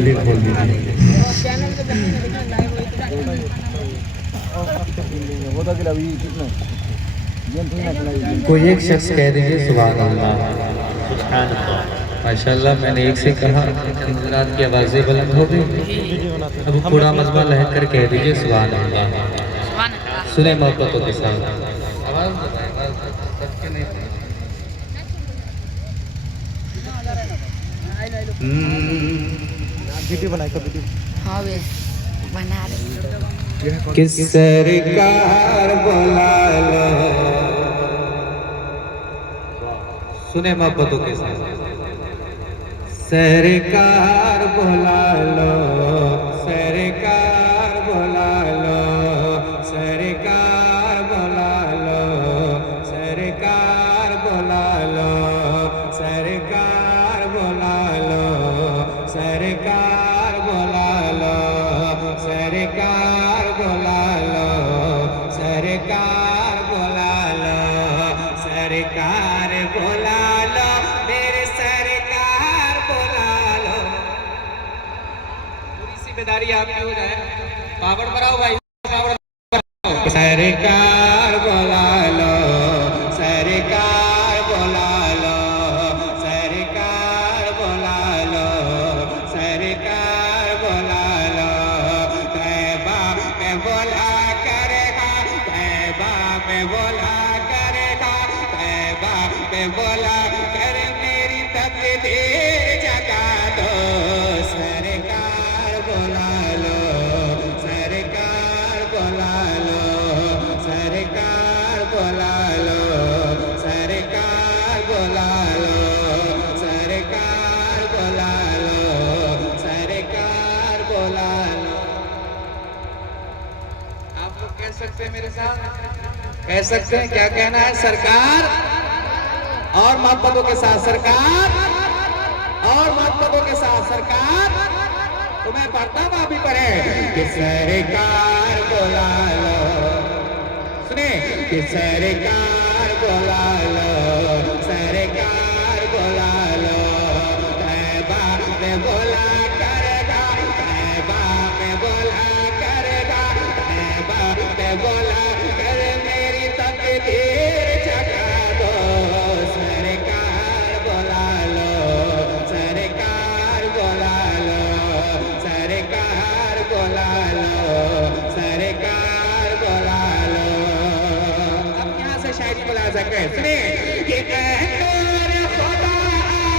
Please बोल दीजिए। कोई एक शख्स कह दीजिए सुभान अल्लाह। सुभान अल्लाह। माशाल्लाह, मैंने एक से कहा, हज़रात की आवाज़ें बुलंद हो गई। अब पूरा मजमा लहक कर कह दीजिए सुभान अल्लाह। सुने मोहब्बतों के साथ आवाज़ सबके नहीं। वीडियो बनाए का वीडियो। हाँ वे बना रहे। किस सरकार बुला लो, सुने मोहब्बतों के साथ, सरकार बुला लो, सरकार बुला लो, सरकार बुला लो, सरकार बुला लो, सरकार बुला लो, सरकार बुला लो, सरकार बुला लो, सरकार बुला लो, सरकार बुला लो, मेरे सरकार बुला लो। पूरी जिम्मेदारी आपकी हो जाए। पावड़ बढ़ाओ भाई, पावड़ बढ़ाओ। सरकार बुला लो, सरकार बुला लो, सरकार बुला लो, सरकार बुला लो। तैबा में बोला करेगा, तैबा में बोला करेगा, तैबा में बोला कर मेरी तकदीर जगा दो। सरकार बुला लो, सरकार बुला लो, सरकार बुला लो, सरकार बुला लो, सरकार बुला लो, सरकार बुला लो। आप लोग कह सकते हैं मेरे साथ, कह सकते हैं क्या कहना है? सरकार और मोहब्बतों के साथ, सरकार और मोहब्बतों के साथ, सरकार। तो मैं पढ़ता हूँ, आप भी पढ़े कि सरकार बुला लो, सुने कि सरकार बुला लो, सरकार बुला लो। तैबा में बोला करेगा, तैबा में बोला करेगा, तैबा में बोला कर मेरी तकदीर जगा दो। सरकार बुला लो, सरकार बुला लो, सरकार बुला लो, सरकार बुला लो। अब यहाँ से शायरी बुला सकते हैं, सुनिए कि ऐ नूर खुदा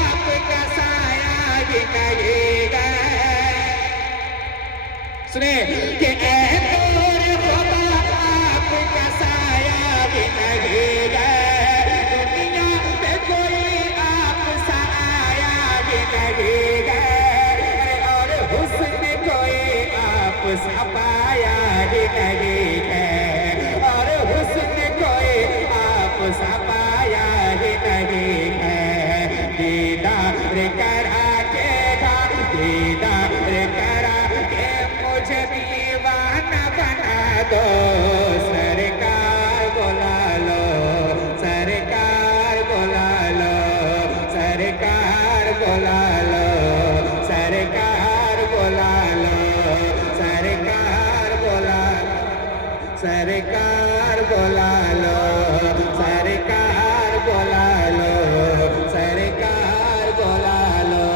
आपका साया भी नहीं गए, सुनिए कि ऐ नूर खुदा आपका साया भी नहीं गए, दुनिया में कोई आप सा आया भी नहीं गए, और हुस्न कोई आप सा पाया भी नहीं है, और हुस्न कोई आप सा पाया भी नहीं है। दीदार करा के था, दीदार करा के मुझे दीवाना बना दो। सरकार बुला लो, सरकार बुला लो, सरकार बुला लो, सरकार बुला लो, सरकार बुला लो, सरकार बुला लो, सरकार बुला लो, सरकार बुला लो।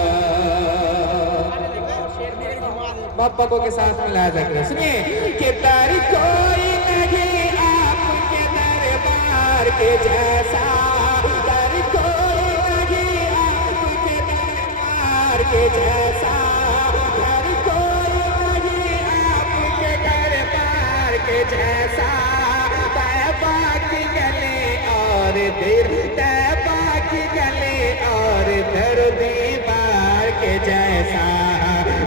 मोहब्बतों के साथ मिला सकते, सुनिए कि दर कोई नहीं आपके दरबार के जैसा, दर कोई नहीं आपके दरबार के जैसा, दर कोई नहीं आपके दरबार के जैसा। तैबा की गले और दिल, तैबा की गले और दर दीवार के जैसा।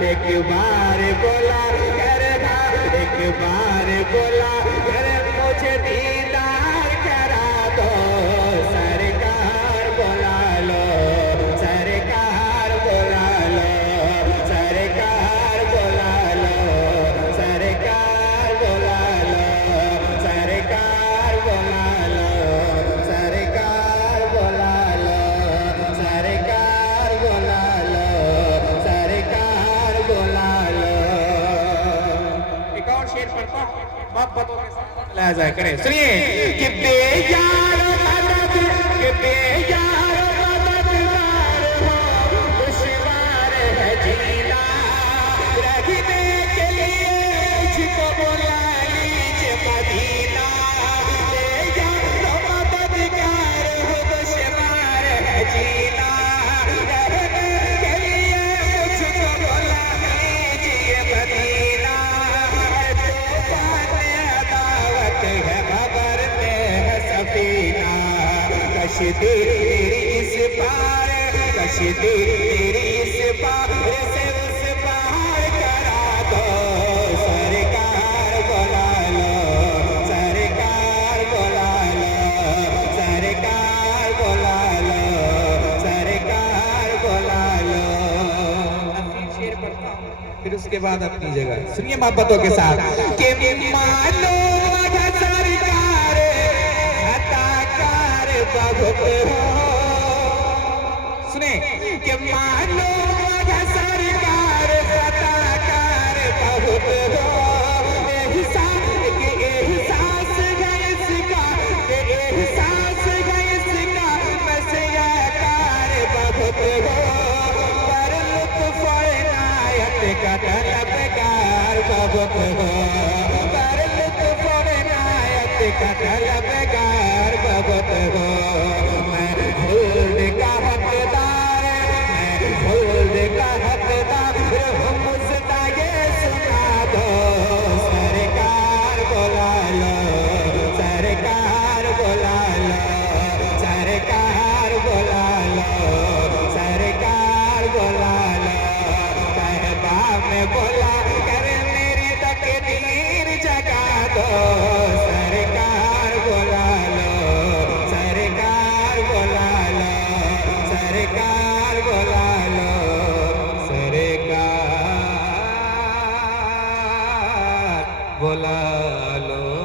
एक बार बोला करना, एक बार बोला कर मुझे दीदार करा दो। सरकार बुला लो, सरकार बुला लो, सरकार बुला लो, सरकार बुला लो, सरकार बुला लो, सरकार बुला लो, सरकार बुला लो, सरकार ला जाए करें सुनिए कि बेयार मदद कि बेयार मददगार हो दुश्वार है जीना रहने के लिए मुझको बुला लीजिए मदीना बेयार मददगार हो दुश्वार है जीना रहने के लिए मुझको बुला लीजिए मदीना कश्ती तेरी इस पार कश्ती तेरी इस पार से उस पार करा दो सरकार बुला लो सरकार बुला लो सरकार बुला लो सरकार बुला लो शेर पढ़ता हूं फिर उसके बाद अपनी जगह सुनिए मोहब्बतों के साथ कि मानो सरकार अताकार बहुत हो सुने कि मानो सरकार अताकार बहुत हो एहसास है इसका एहसास है इसका बस याकार बहुत हो पर लुत्फ इनायत का तलबगार बहुत हो पर लुत्फ इनायत का तलबगार बहुत हो मैं खुद का हकदार मैं खुद का हकदार मुझसे ये सुना दो सरकार बुला लो सरकार बुला लो सरकार बुला लो सरकार बुला लो कहबा में बोला कर मेरी तकदीर जगा दो सरकार बुला लो सरकार बुला लो सरकार बुला लो सरकार बुला लो